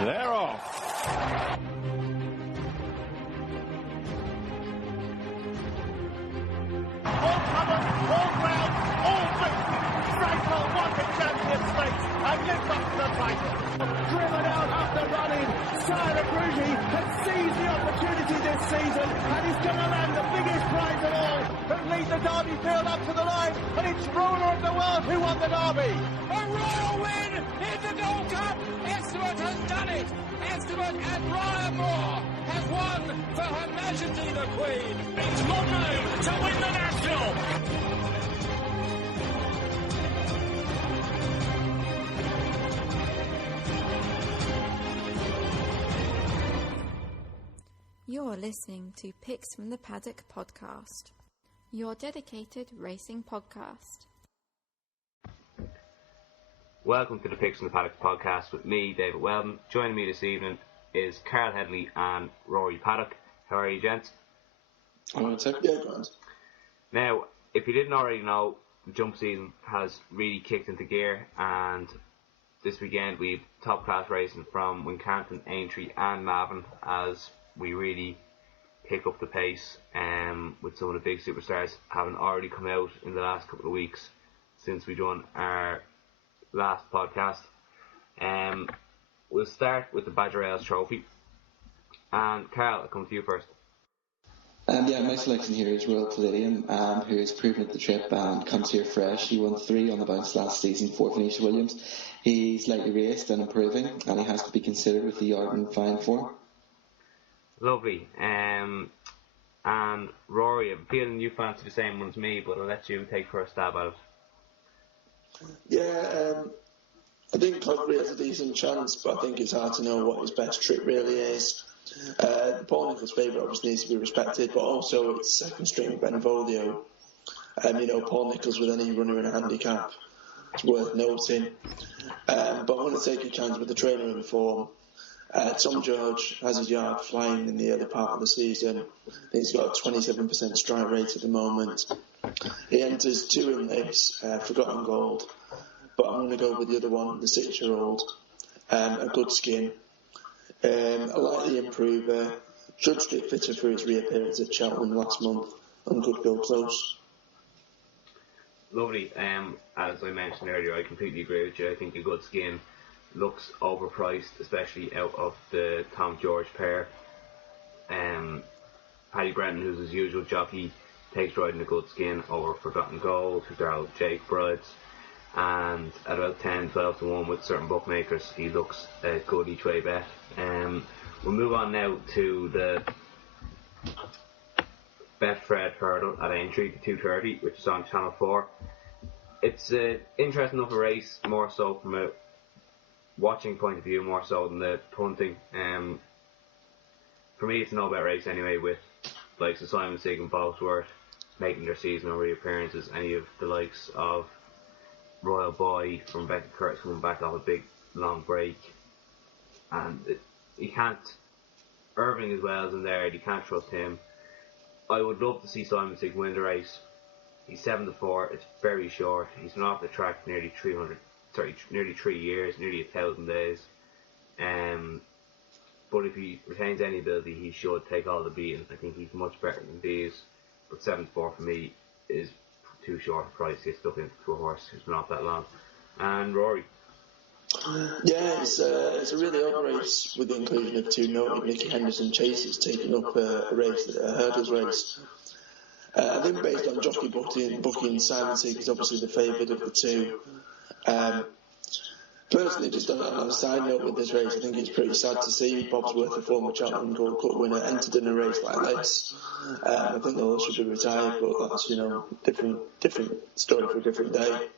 They're off. All covered, all ground, all beaten. Frankel won the Champions Stakes and lives up to the title. Driven out after running, Sire Abruzzi has seized the opportunity this season and he's going to land the biggest prize of all, who lead the Derby field up to the line, and it's ruler of the world who won the Derby. A royal win in the Gold Cup. Esteban has done it. Esteban and Ryan Moore has won for Her Majesty the Queen. It's Monroe to win the National. You're listening to Picks from the Paddock podcast, your dedicated racing podcast. Welcome to the Picks from the Paddock podcast with me, David Weldon. Joining me this evening is Carl Headley and Rory Paddock. How are you, gents? Yeah, grand. Now, if you didn't already know, the jump season has really kicked into gear, and this weekend we've top class racing from Wincanton, Aintree and Navan as we really pick up the pace with some of the big superstars having already come out in the last couple of weeks since we done our last podcast. We'll start with the Badger Ales Trophy, and Carl, I'll come to you first. My selection here is Royal Palladium, who has proven at the trip and comes here fresh. He won 3 on the bounce last season for Venetia Williams. He's lightly raced and improving, and he has to be considered with the yard in fine form. Lovely. And Rory, I'm feeling you fancy the same one as me, but I'll let you take first stab at it. I think Cogbury has a decent chance, but I think it's hard to know what his best trip really is. Paul Nicholls' favourite obviously needs to be respected, but also it's second string Benvolio. Paul Nicholls with any runner in a handicap, it's worth noting. But I want to take a chance with the trainer in form. Tom George has his yard flying in the early part of the season. I think he's got a 27% strike rate at the moment. He enters 2 in this, Forgotten Gold, but I'm going to go with the other one, the 6-year-old, a good skin, a lightly improver, should get fitter for his reappearance at Cheltenham last month, and could go close. Lovely. As I mentioned earlier, I completely agree with you. I think a good skin looks overpriced, especially out of the Tom George pair. Paddy Brenton, who's his usual jockey, takes riding a good skin over Forgotten Gold, who's our Jake Brides, and at about 10-12 to 1 with certain bookmakers, he looks a good each way bet. We'll move on now to the Betfred Hurdle at Aintree, the 2:30, which is on Channel 4. It's an interesting enough race, more so from a watching point of view, more so than the punting. For me, it's a no-bet race anyway, with likes of Simonsig and Bolsworth making their seasonal reappearances, any of the likes of Royal Boy from Beckett Curtis coming back off a big long break, and you can't, Irving as well is in there, you can't trust him. I would love to see Simonsig win the race. He's 7-4, it's very short, he's been off the track nearly 3 years, nearly 1,000 days. But if he retains any ability, he should take all the beatings. I think he's much better than these. But 7-4 for me is too short a price to get stuck into a horse who's been off that long. And Rory? Yeah, it's a really odd race with the inclusion of 2 noted Nicky Henderson chasers taking up a hurdles race. I think based on jockey booking, Simonsig is obviously the favourite of the 2. Personally, just on a side note with this race, I think it's pretty sad to see Bobsworth, a former Cheltenham Gold Cup winner, entered in a race like this. I think the horse should be retired, but that's, different story for a different day.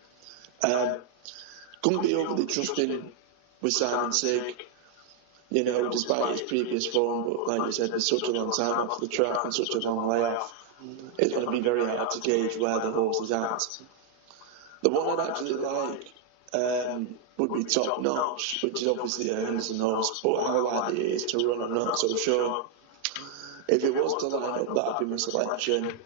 Couldn't be overly trusting with Simonsig, despite his previous form, but like you said, with such a long time off the track and such a long layoff, it's going to be very hard to gauge where the horse is at. The one I'd actually like would be Top Notch, which is obviously a Henderson horse, but how likely it is to run, I'm not so sure. If it was to line up, that would be my selection.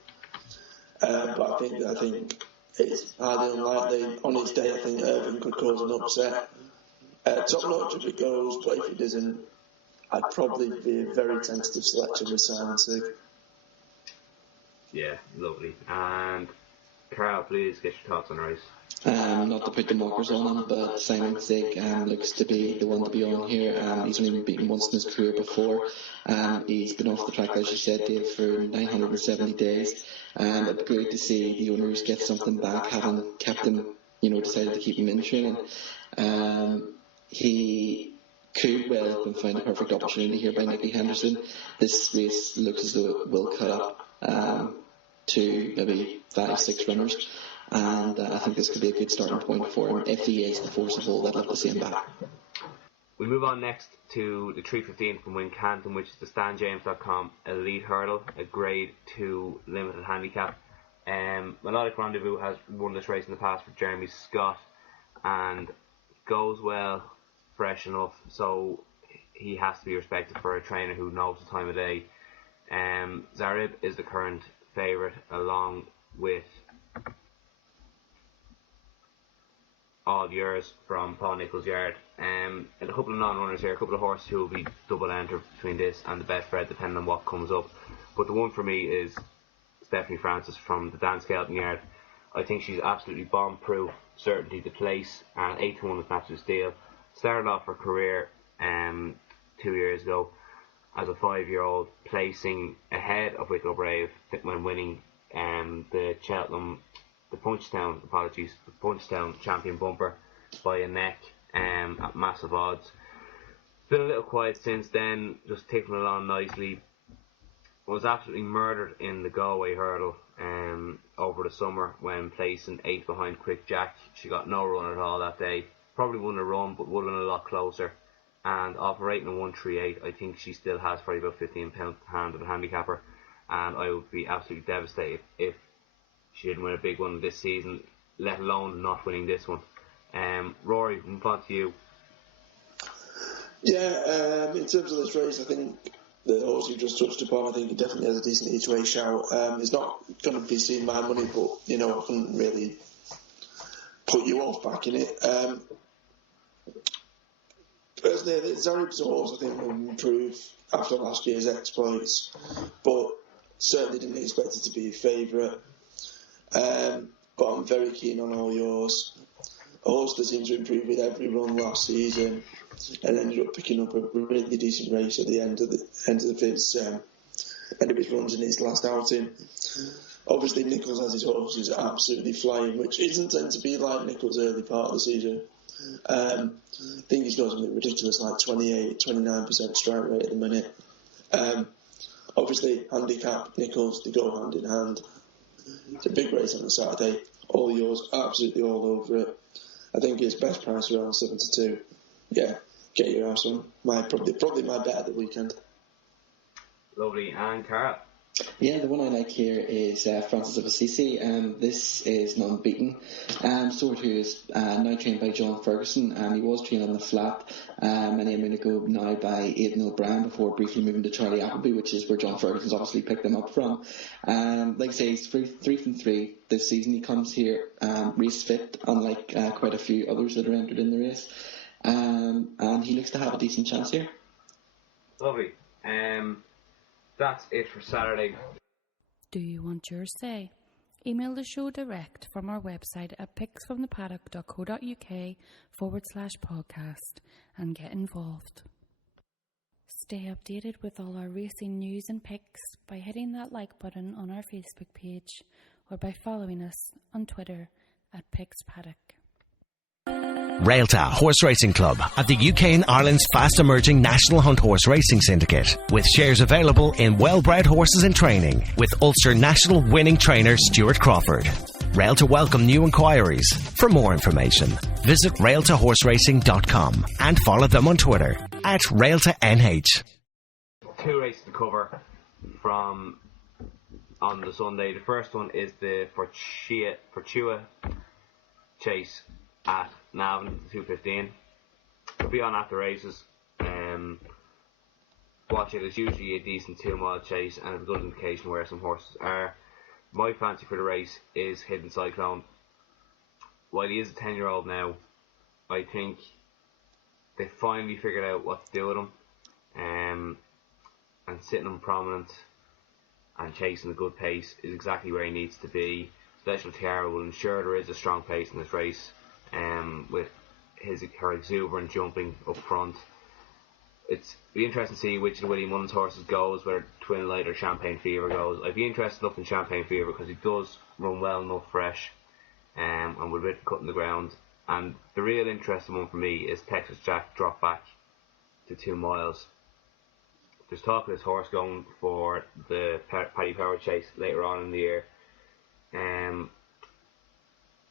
But I think it's highly unlikely. On its day, I think Irving could cause an upset. Top notch if it goes, but if it doesn't, I'd probably be a very tentative selection with Simonsig. Yeah, lovely. And Carl, please get your thoughts on the race. Not to put the markers on him, but Simonsig looks to be the one to be on here. He's only been beaten once in his career before. He's been off the track, as you said, Dave, for 970 days. It'd be great to see the owners get something back, having kept him, decided to keep him in training. He could well have been found a perfect opportunity here by Nicky Henderson. This race looks as though it will cut up to maybe 5-6 runners, and I think this could be a good starting point for him. If he is the force of all, I'd love to see him back. We move on next to the 315 from Wincanton, which is the StanJames.com Elite Hurdle, a Grade 2 limited handicap. Melodic Rendezvous has won this race in the past for Jeremy Scott, and goes well, fresh enough, so he has to be respected for a trainer who knows the time of day. Zarib is the current favourite, along with All Yours from Paul Nichols' Yard. And a couple of non-runners here, a couple of horses who will be double entered between this and the best Fred, depending on what comes up. But the one for me is Stephanie Francis from the Dan Skelton Yard. I think she's absolutely bomb-proof, certainty to place, and 8-1 is an absolute steal. Started off her career 2 years ago as a 5-year-old, placing ahead of Wicklow Brave when winning the Punchestown Champion Bumper by a neck at massive odds. Been a little quiet since then, just ticking along nicely. Was absolutely murdered in the Galway Hurdle over the summer when placing 8th behind Quick Jack. She got no run at all that day. Probably won a run, but would have been a lot closer. And operating a 138, I think she still has probably about 15 pounds hand of a handicapper. And I would be absolutely devastated if she didn't win a big one this season, let alone not winning this one. Rory, move on to you. Yeah, in terms of this race, I think the horse you just touched upon, I think it definitely has a decent each-way shout. It's not going to be seeing my money, but, I couldn't really put you off backing it. Personally, Zarib's horse, I think, will improve after last year's exploits, but certainly didn't expect it to be a favourite. But I'm very keen on All Yours. A horse that seemed to improve with every run last season and ended up picking up a really decent race at the end of his runs in his last outing. Obviously, Nichols has his horses absolutely flying, which isn't tend to be like Nichols' early part of the season. I think he's got something ridiculous like 29% strike rate at the minute. Obviously, handicap, Nichols, they go hand in hand. It's a big race on a Saturday. All Yours, absolutely all over it. I think his best price around 72. Yeah, get your ass on. Probably my bet of the weekend. Lovely. And Carl? Yeah, the one I like here is Francis of Assisi. This is non-beaten. Sort who is now trained by John Ferguson. He was trained on the flat many a minute ago now by Aidan O'Brien before briefly moving to Charlie Appleby, which is where John Ferguson's obviously picked him up from. Like I say, he's 3 from 3 this season. He comes here race fit, unlike quite a few others that are entered in the race. And he looks to have a decent chance here. Lovely. That's it for Saturday. Do you want your say? Email the show direct from our website at picksfromthepaddock.co.uk/podcast and get involved. Stay updated with all our racing news and picks by hitting that like button on our Facebook page or by following us on Twitter at PicksPaddock. Railta Horse Racing Club at the UK and Ireland's fast emerging National Hunt Horse Racing Syndicate, with shares available in well-bred horses in training, with Ulster National winning trainer Stuart Crawford. Railta welcome new inquiries. For more information, visit railtahorseracing.com and follow them on Twitter at RailtaNH. 2 races to cover from on the Sunday. The first one is the Fortua Chase at Navan, 2:15. We'll be on after races. Watch it. It's usually a decent 2-mile chase and a good indication where some horses are. My fancy for the race is Hidden Cyclone. While he is a 10-year-old now, I think they finally figured out what to do with him, and sitting him prominent and chasing a good pace is exactly where he needs to be. Special Tiara will ensure there is a strong pace in this race, with her exuberant jumping up front. It's be interesting to see which of the Willie Mullins horses goes, whether Twin Light or Champagne Fever goes. I'd be interested enough in Champagne Fever because he does run well enough fresh, and with a bit cutting the ground. And the real interesting one for me is Texas Jack drop back to 2 miles. There's talk of this horse going for the Paddy Power Chase later on in the year, and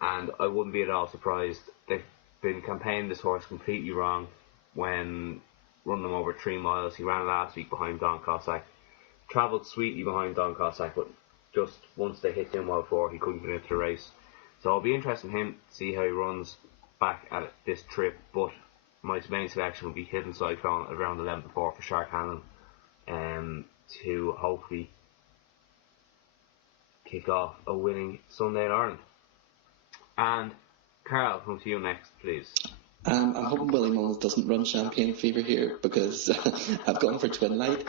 I wouldn't be at all surprised. They've been campaigning this horse completely wrong when running them over 3 miles. He ran last week behind Don Cossack, travelled sweetly behind Don Cossack, but just once they hit 2 mile 4 he couldn't get into the race. So I'll be interested in him to see how he runs back at this trip, but my main selection will be Hidden Cyclone at around 11 4 for Shark Hanlon, to hopefully kick off a winning Sunday in Ireland. And Carl, come to you next, please. I'm hoping Willie Mullins doesn't run Champagne Fever here because I've gone for Twin Light.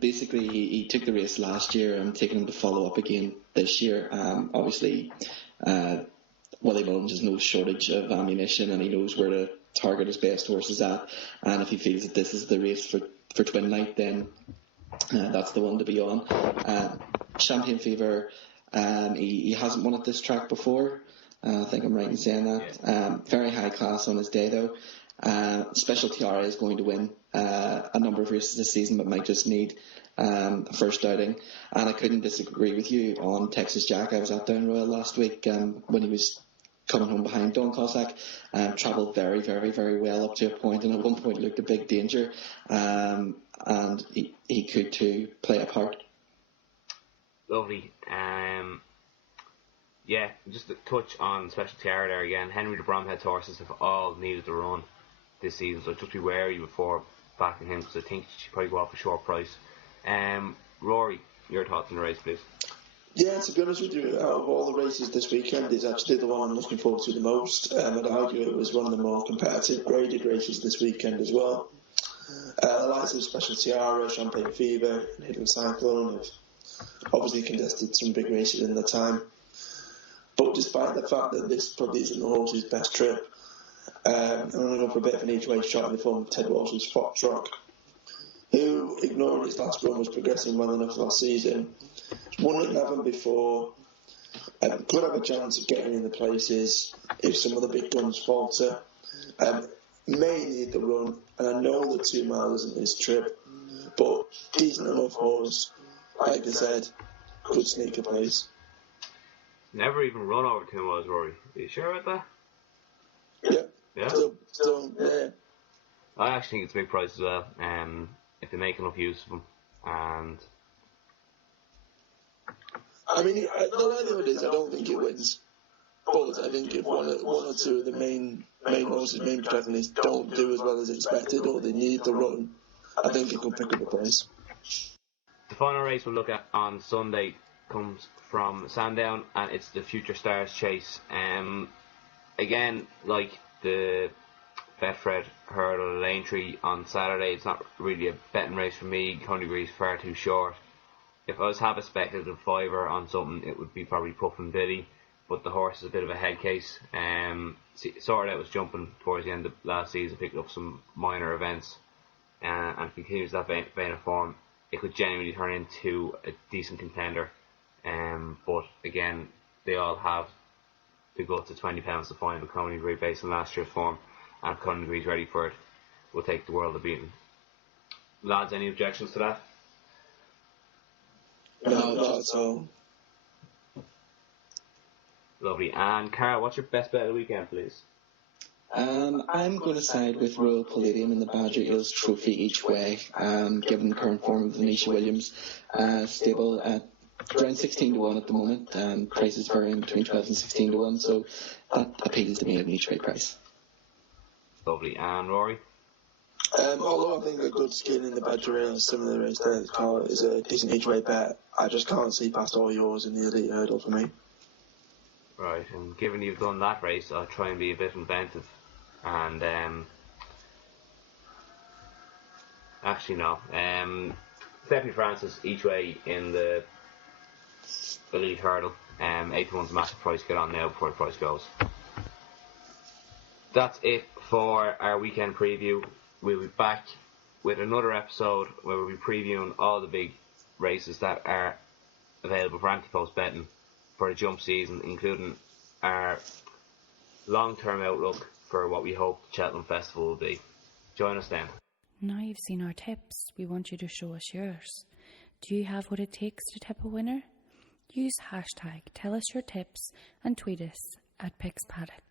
Basically, he took the race last year. I'm taking him to follow up again this year. Obviously, Willie Mullins has no shortage of ammunition and he knows where to target his best horses at. And if he feels that this is the race for Twin Light, then that's the one to be on. Champagne Fever, he hasn't won at this track before. I think I'm right in saying that. Very high class on his day though. Special Tiara is going to win a number of races this season, but might just need a first outing. And I couldn't disagree with you on Texas Jack. I was at Down Royal last week when he was coming home behind Don Cossack. Travelled very, very, very well up to a point, and at one point looked a big danger. And he could too play a part. Lovely. Yeah, just to touch on Special Tiara there again. Henry the Bromhead's horses have all needed to run this season, so just be wary before backing him because I think she should probably go off a short price. Rory, your thoughts on the race, please? Yeah, to be honest with you, out of all the races this weekend, it's actually the one I'm looking forward to the most. I'd argue it was one of the more competitive, graded races this weekend as well. The likes of Special Tiara, Champagne Fever, and Hidden Cyclone have obviously contested some big races in their time. But despite the fact that this probably isn't the horse's best trip, I'm going to go for a bit of an each-way shot in the form of Ted Walsh's Foxrock, who, ignoring its last run, was progressing well enough last season. Won at Navan before, could have a chance of getting in the places if some of the big guns falter. May need the run, and I know that 2 miles isn't his trip, but decent enough horse, like I said, could sneak a place. Never even run over 2 miles, Rory. Are you sure about that? Yeah. Still, yeah. I actually think it's a big price as well. If they make enough use of them, and I mean, the likelihood is I don't think it wins, but I think if one or two of the main horses, main protagonists, don't do as well as expected or they need the run, I think it could pick up a price. The final race we'll look at on Sunday comes from Sandown, and it's the Future Stars Chase. Again, like the Betfred Hurdle at Aintree on Saturday, it's not really a betting race for me. Coney is far too short. If I was have a speculative fiver on something, it would be probably Puff and Billy, but the horse is a bit of a head case. Sorted Out was jumping towards the end of last season, picked up some minor events, and continues that vein of form. It could genuinely turn into a decent contender. But again, they all have to go to £20 to find with Coney based on last year's form, and if Coney's ready for it, will take the world of beating. Lads, any objections to that? No, not at all. Lovely. And Carl, what's your best bet of the weekend, please? I'm going to side with Royal Palladium in the Badger Eels Trophy each way, given the current form of Venetia Williams stable at around 16 to 1 at the moment. Prices varying between 12 and 16 to 1, so that appeals to me at an each way price. Lovely. And Rory? Although I think a good skin in the Badger Eels, similar race to the car, is a decent each way bet, I just can't see past all yours in the Elite Hurdle for me. Right, and given you've done that race, I'll try and be a bit inventive and Actually, no. Stephanie Francis each way in the elite hurdle. 8 to 1's a massive price. Get on now before the price goes. That's it for our weekend preview. We'll be back with another episode where we'll be previewing all the big races that are available for anti-post betting for the jump season, including our long-term outlook for what we hope the Cheltenham Festival will be. Join us then. Now you've seen our tips, we want you to show us yours. Do you have what it takes to tip a winner? Use hashtag tell us your tips and tweet us at PixPaddock.